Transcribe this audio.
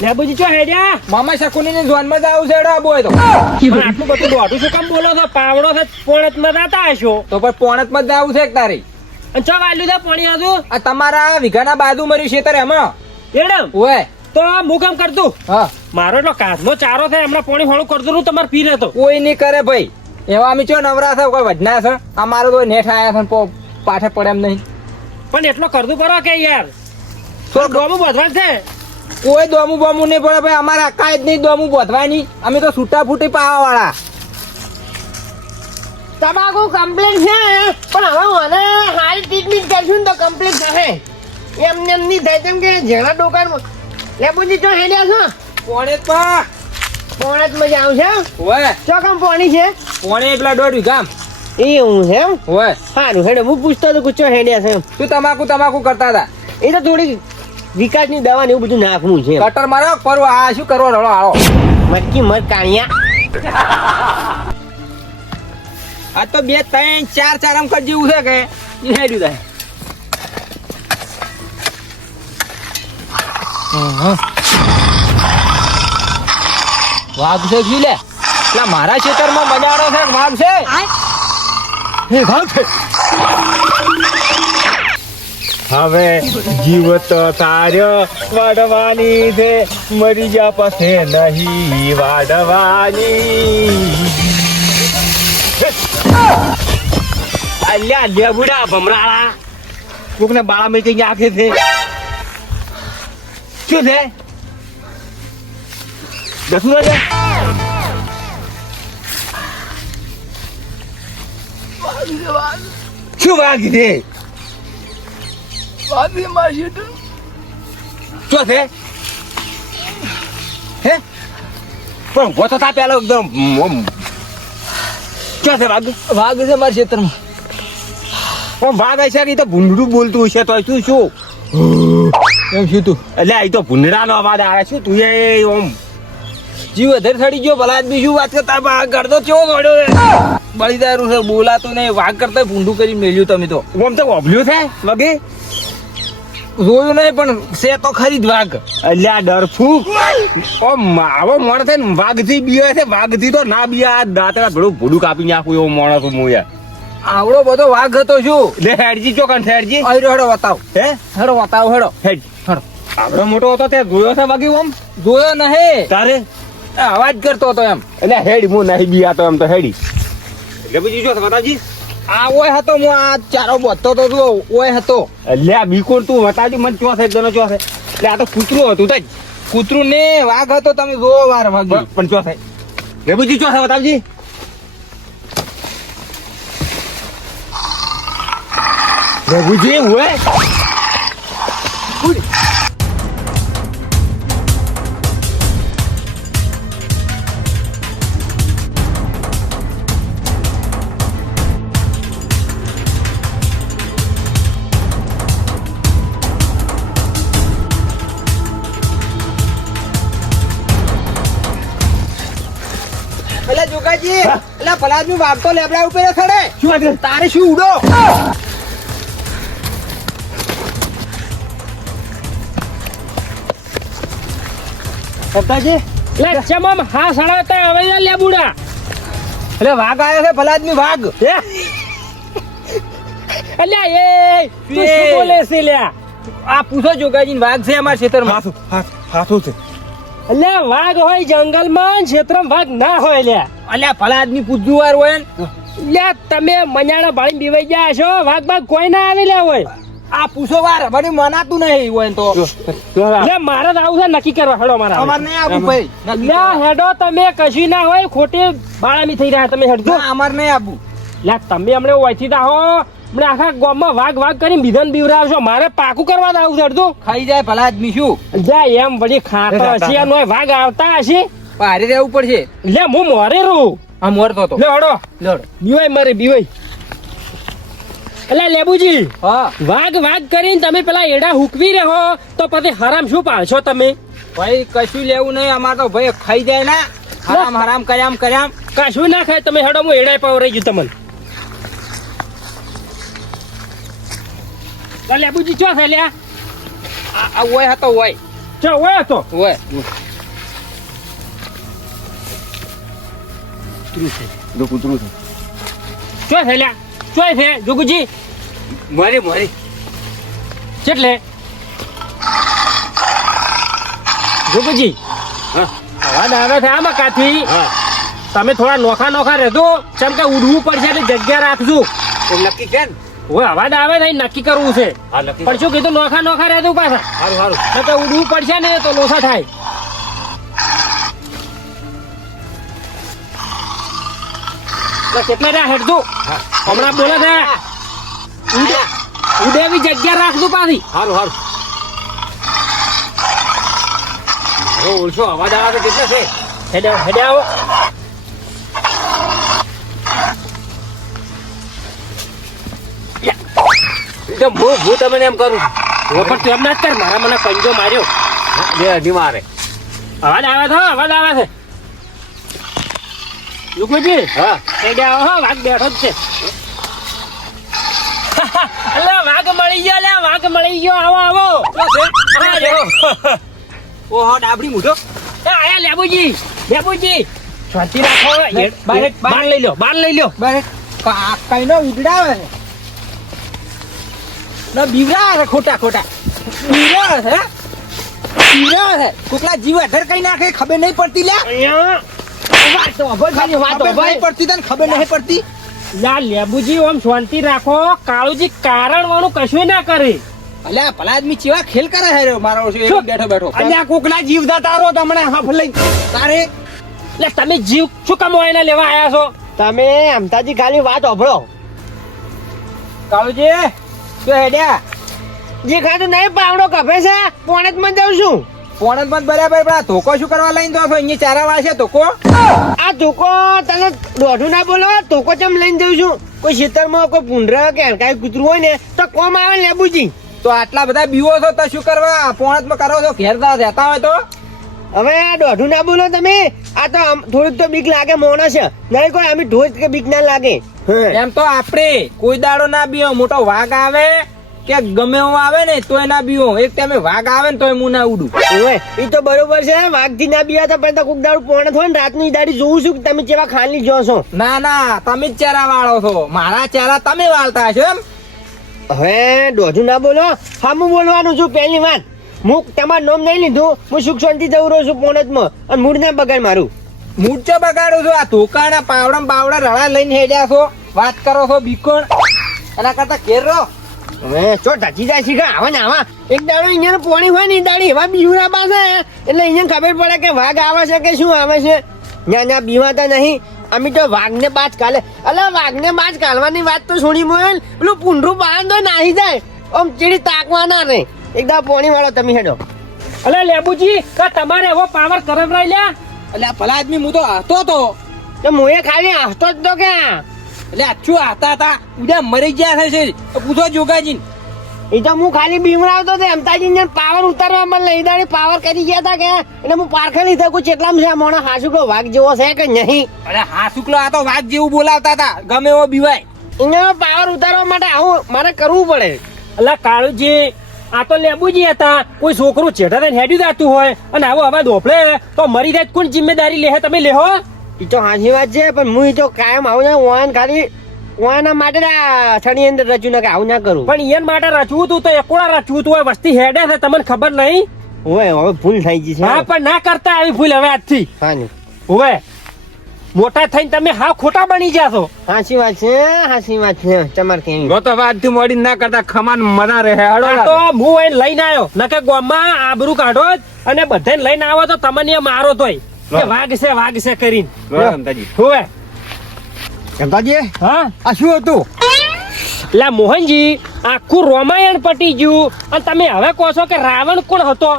લેબુજી ચો હેડ્યા મામા શકુની જોનમાં જ આવું છે એડો આબો હોય તો પણ આટલું બધું દોઢું શું કામ બોલો છો પાવડો છે પોણતમાં જાતા હશો તો પણ પોણતમાં જ આવું છે કે તારી અને ચો વાલ્યું છે પાણી આજુ આ તમારા વિઘાના બાજુ મર્યું છે તારે એમાં એડમ ઓય તો હું કામ કરતું હા મારો એટલો કાચનો ચારો થાય હમણાં પાણી હોળું કરતું રહું તમારે પી રહેતો કોઈ નહીં કરે ભાઈ એવા અમે ચો નવરા છે કોઈ વજના છે આ મારો તો નેઠ આયા છે પાછે પડે એમ નહીં પણ એટલો કરતું કરો કે યાર તો ગોમું બધવા છે કોઈ દોમું બોમું નહીં પડે ભાઈ અમારે અકાય જ નહીં દોમું બોધવાની અમે તો છૂટા ફૂટી પાવા વાળા તમાકુ કમ્પ્લીટ છે પણ હવે મને હારી ટ્રીટમેન્ટ કરશું ને તો કમ્પ્લીટ થશે એમને એમ નહીં થાય કેમ કે જેના દુકાનમાં લેબુજી ચો હેડ્યા છો પોણે પા પોણા જ મજા આવશે ઓય ચોકમ પાણી છે પોણે પેલા 1.5 વીઘા એવું છે એમ ઓય સારું હેડે હું પૂછતો હતો કુચો હેડ્યા છે એમ તું તમાકુ કરતા હતા એ તો થોડી વિકાસની દવા ને એવું બધું નાખવું છે કટર મારો પર આ શું કરવો રળો આળો મટકી મર કાણિયા આ તો 2 3 4 4 અંક જેવું છે કે હેડ્યું થાય વાઘ છે જી લે એટલે મારા ખેતરમાં મજાડો છે વાઘ છે એ વાઘ છે હવે જીવત તાર્ય વાડવાની છે મરી જા પાસે નહીં વાડવાની અલ્યા લેબુડા ભમરાળા કોકને બાળા મેં કઈ આંખે છે શું છે દસું છે શું વાઘ છે શું છે હે પણ ઉભો થતા પેલો એકદમ શું છે વાઘ વાઘ છે મારા ખેતરમાં પણ વાઘ હશે કે ઈ તો ભૂંડડું બોલતું હશે તો શું શું એમ શું તું એટલે આ તો ભૂંડડાનો અવાજ આવે શું તું એ ઓમ જીવ વધારે થડી ગયો ભલા આદમી શું વાત કરતા વાઘ કરતો કેવો ગળ્યો બળીદારું છે બોલાતું નહીં વાઘ કરતા ભૂંડું કરી મેલ્યું તમે તો ઓમ તો ઓભલ્યું છે વગે જોયું નહીં પણ છે તો ખરી જ વાઘ અલ્યા ડરફુ ઓમ આવો માણસ છે ને વાઘથી બીવે છે વાઘથી તો ના બીવે આ દાંતડા ભડું ભૂડું કાપી નાખું એવો માણસ હું યાર આવડો બધો વાઘ હતો શું લે હેડજી ચોકન હેડજી અરે હેડો બતાવ હે હેડો બતાવ હેડો હેડ હેડો આવડો મોટો હતો તે જોયો છે વાગી ઓમ જોયો નહીં તારે અવાજ કરતો હતો એમ એટલે હેડ હું નહીં બીયા તો એમ તો હેડી એટલે પછી જો બતાજી આ ઓય હતો હું આ ચારો બોધતો તો જો ઓય હતો અલ્યા બીકોર તું બતાજી મને ચો છે દનો ચો છે એટલે આ તો કૂતરું હતું તજ કૂતરું ને વાઘ હતો તમે જોવો વાર વાગી પણ ચો છે લે પછી ચો છે બતાવજી રઘુજી હોય એટલે જોકાજી એટલે ભલા આદમી વાઘ તો લેબડા ઉપર ખડે શું વાત તારે શું ઉડો કરતાજી લે ચમમ હા સડાતા હવે લેબુડા એટલે વાઘ આવ્યો છે ભલા આદમી વાઘ અલ્યા એ તું શું બોલે છે લ્યા આ પૂછો જોગાજી વાઘ છે અમારા ખેતરમાં હાથું છે અલ્યા વાઘ હોય જંગલમાં ક્ષેત્રમાં વાઘ ના હોય લ્યા અલ્યા ભલા આદમી પૂછવું વાર હોય ને લ્યા તમે મજાના બાળી બીવાઈ ગયા છો વાઘ બાઘ કોઈ ના આવી લ્યા હોય આ પૂછો વાર મને મનાતું નહીં હોય ને તો લ્યા મારે તો આવું છે નક્કી કરવા હેડો મારા અમાર નહીં આપવું ભાઈ લ્યા હેડો તમે કશું ના હોય ખોટી બાળામી થઈ રહ્યા તમે હેડજો ના, અમાર નહીં આપવું લ્યા તમે હમણે ઓળખી દા હો હમણે આખા ગામમાં વાઘ વાઘ કરીને બીજાને બીવરાવશો મારે પાકું કરવા જ આવું હેડજો ખાઈ જાય ભલા આદમી શું જા એમ વળી ખાતા હશે અને ઓય વાઘ આવતા હશે ભારે રહેવું પડશે લે હું મોરે રહું આ મોરતો હતો લે હડો લડ બીવાય મારે બીવાય એટલે લેબુજી હા વાઘ વાઘ કરીને તમે પેલા એડા હુકવી રહો તો પછી હરામ શું પાડશો તમે ભાઈ કશું લેવું નહીં અમાર તો ભાઈ ખાઈ જાય ને હરામ હરામ કર્યામ કશું ના ખાય તમે હેડો હું એડા પાવ રહી ગયું તમને લેબુજી ચો છે લ્યા આ ઓય હતો ઓય ચો ઓય તો ઓય જો કૂતરું છે ચો થેલ્યા ચોય છે જોગુજી મારે મારે કેટલે જોગુજી હા અવાજ આવે છે આમાં કાથી હા તમે થોડા નોખા નોખા રહેજો કેમ કે ઉડવું પડશે એટલે જગ્યા રાખજો તો નક્કી કેમ ઓય અવાજ આવે ને એ નક્કી કરવું છે હા નક્કી પણ શું કીધું નોખા નોખા રહેજો પાછા સારું સારું તો કે ઉડવું પડશે ને તો લોસા થાય તો કેટલા રહ્યા હેડજો હમણાં બોલે છે ઉડે એવી જગ્યા રાખજો પાછી સારું સારું હવે ઓળશો અવાજ આવે તો કેટલા છે હેડે હેડે આવો એટલે હું તમને એમ કરું પણ તું એમ ના જ કર મારા મને પંજો માર્યો બે અઢી મારે અવાજ આવે છે અવાજ આવે છે લુકુજી હા હેડે આવો હો વાઘ બેઠો જ છે અલે વાઘ મળી ગયો લે વાઘ મળી ગયો આવો આવો હા જો ઓહો ડાબડી મૂઢો એ આયા લેબુજી શાંતિ રાખો બાર લઈ લ્યો બાર લઈ લ્યો બરે કઈ નો ઉડાવે છે ના બીવરા છે ખોટા ખોટા બીવરા છે બીવરા છે કોકલા જીવ અધર કઈ નાખે ખબર નહીં પડતી લ્યા અહીંયા વાત તો ખાલી વાત નહીં પડતી તને ખબર નહીં પડતી લા લેબુજી ઓમ શાંતિ રાખો કાળુજી કારણ વાળું કશું ના કરે અલ્યા ભલા આદમી ચેવા ખેલ કરે છે રે મારો છે શું? બેઠો બેઠો અલ્યા કોકના જીવ દાતારો તમને હાફ લઈ તારે લે તમે જીવ શું કામ એના લેવા આયા છો તમે અમતાજી ખાલી વાત સાંભળો કાળુજી તું હેડ્યા જે ખાતું નહીં પાવડો કપે છે પોણે જ માં જાઉં છું પોણત મત બરાબર પણ આ ધોકો શું કરવા લઈને દો છો અહીંયા ચારા વાળશે ધોકો આ ધોકો તને દોઢું ના બોલો ધોકો ચમ લઈને જઉં છું કોઈ ખેતરમાં કોઈ ભૂંડરા કે હલકાઈ કૂતરું હોય ને તો કોમ આવે લેબુજી તો આટલા બધા બીવો છો તો શું કરવા પોણત માં કરો છો ઘેર રહેતા હોય તો હવે આ દોઢું ના બોલો તમે આ તો થોડીક તો બીક લાગે મોણસ છે નહીં કોઈ અમે ઢોજ કે બીક ના લાગે એમ તો આપણે કોઈ દાડો ના બીવો મોટો વાઘ આવે કે ગમે એવો આવે ને તોય ના બીવો એક ટાઈમે વાઘ આવે ને તોય હું ના ઉડું એ તો બરોબર છે વાઘથી ના બીવા તો પણ કોક દાડું પોણે હોય ને રાતની દાડી જોઉં છું કે તમે કેવા ખાલી જો છો ના ના તમે જ ચારા વાળો છો મારા ચારા તમે વાળતા છો એમ હવે દોઢું ના બોલો હા હું બોલવાનું છું પહેલી વાત હું તમારું નામ નહીં લીધું હું સુખ શાંતિ જવું રહ્યો છું પોણતમાં અને મૂડ ના બગાડ મારું મૂર્ચો બગાડો છો આ ધોકાના પાવડા બાવડા રળા લઈને હેડ્યા છો વાત કરો છો બીકોણ એના કરતા ઘેર રહો હવે ચો ઢચી જાય છે કે આવા ને આવા એક દાડો અહીંયા પોણી હોય ને એ દાડી એવા બીવડા પાસે એટલે અહીંયા ખબર પડે કે વાઘ આવે છે કે શું આવે છે ના બીવાતા નહીં અમે તો વાઘને બાજ કાલે અલા વાઘને બાજ કાલવાની વાત તો છોડી મોલ પેલું પૂંડરું બાંધો નાહી જાય આમ ચીડી તાકવાના રે એકદમ પોણી વાળો તમે હેડો અલે લેબુજી કા તમારે એવો પાવર કરમ રહી લ્યા એટલે આ ભલા આદમી હું તો હતો તો તો મોએ ખાલી હસતો જ તો કે એટલે આછું હતા હતા ઉડ્યા મરી ગયા છે પૂછો જોગાજી એ તો હું ખાલી બીવડાવતો હતો અમતાજી ને પાવર ઉતારવા મને લઈ દાડી પાવર કરી ગયા હતા કે એટલે હું પારખા લીધા કોઈ ચેટલામ છે આ મોણો હાસુકલો વાઘ જેવો છે કે નહીં અરે હા શુક્લો આ તો વાત જેવું બોલાવતા હતા ગમે એવો બીવાય એને પાવર ઉતારવા માટે આવું મારે કરવું પડે અલા કાળુજી આ તો લેબુજી હતા કોઈ છોકરું ચેઠા થઈને હેડ્યું જાતું હોય અને આવો અવાજ ઓપડે તો મરી જાય કોણ જિમ્મેદારી લે તમે લેહો એ તો સાચી વાત છે પણ હું તો કાયમ આવું ને વાહન ખાલી વાહના માટે છડી અંદર રચ્યું ને કે આવું ના કરું પણ ઈયન માટે રચવું તું તો એકોડા રચવું તું હોય વસ્તી હેડે છે તમને ખબર નહીં હોય હવે ભૂલ થઈ ગઈ છે હા પણ ના કરતા આવી ભૂલ હવે આજથી હા ને હવે મોટા થઈને તમે હા ખોટા બની જાશો સાચી વાત છે સાચી વાત છે તમારે કેવી જો તો વાતથી મોડી ના કરતા ખમાન મના રહે હાડો આ તો હું એને લઈને આવ્યો નકે ગામમાં આબરૂ કાઢો જ અને બધાને લઈને આવો તો તમને મારો તોય કે વાઘ છે કરીને અમતાજી હવે ગંગાજી હા આ શું હતું લા મોહનજી આખું રામાયણ પટી ગયું અને તમે હવે કહો છો કે રાવણ કોણ હતો